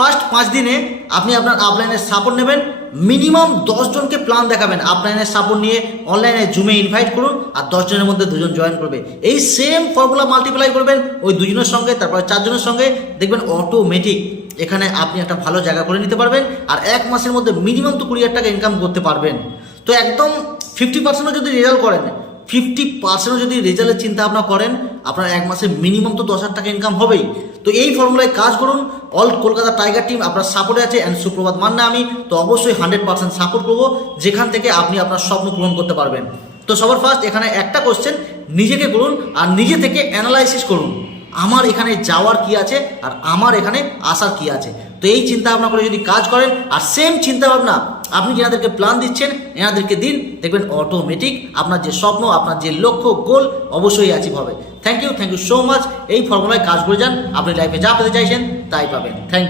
First 5 দিনে আপনি আপনার আপলাইনের সাপোর্ট নেবেন, মিনিমাম 10 জনকে প্ল্যান দেখাবেন, আপলাইনের সাপোর্ট নিয়ে অনলাইনে জুমে ইনভাইট করুন আর 10 জনের মধ্যে 2 জন জয়েন করবে। এই সেম ফর্মুলা মাল্টিপ্লাই করবেন ওই 2 জনের সঙ্গে, তারপরে 4 জনের সঙ্গে, দেখবেন অটোমেটিক এখানে আপনি একটা ভালো জায়গা করে নিতে পারবেন আর 1 মাসের মধ্যে মিনিমাম তো 20,000 টাকা ইনকাম করতে পারবেন। তো একদম 50%ও যদি রেজাল্ট করেন, 50%ও যদি রেজাল্টের চিন্তা ভাবনা করেন, আপনার 1 মাসে মিনিমাম তো 10,000 টাকা ইনকাম হবেই। তো এই ফর্মুলায় কাজ করুন। অল কলকাতা টাইগার টিম আপনার সাপোর্টে আছে অ্যান্ড সুপ্রভাত মান্না আমি, তো অবশ্যই 100% সাপোর্ট করবো যেখান থেকে আপনি আপনার স্বপ্ন পূরণ করতে পারবেন। তো সবার ফার্স্ট এখানে একটা কোশ্চেন নিজেকে করুন আর নিজে থেকে অ্যানালাইসিস করুন, আমার এখানে যাওয়ার কি আছে আর আমার এখানে আসার কি আছে। তো এই চিন্তা ভাবনা করে যদি কাজ করেন আর সেম চিন্তা ভাবনা আপনি যেনাদেরকে প্ল্যান দিচ্ছেন এনাদেরকে দিন, দেখবেন অটোমেটিক আপনার যে স্বপ্ন, আপনার যে লক্ষ্য, গোল অবশ্যই অ্যাচিভ হবে। Thank you so much. এই ফর্মুলায় কাজ করে যান, আপনি লাইফে যা পেতে চাইছেন তাই পাবেন। Thank you.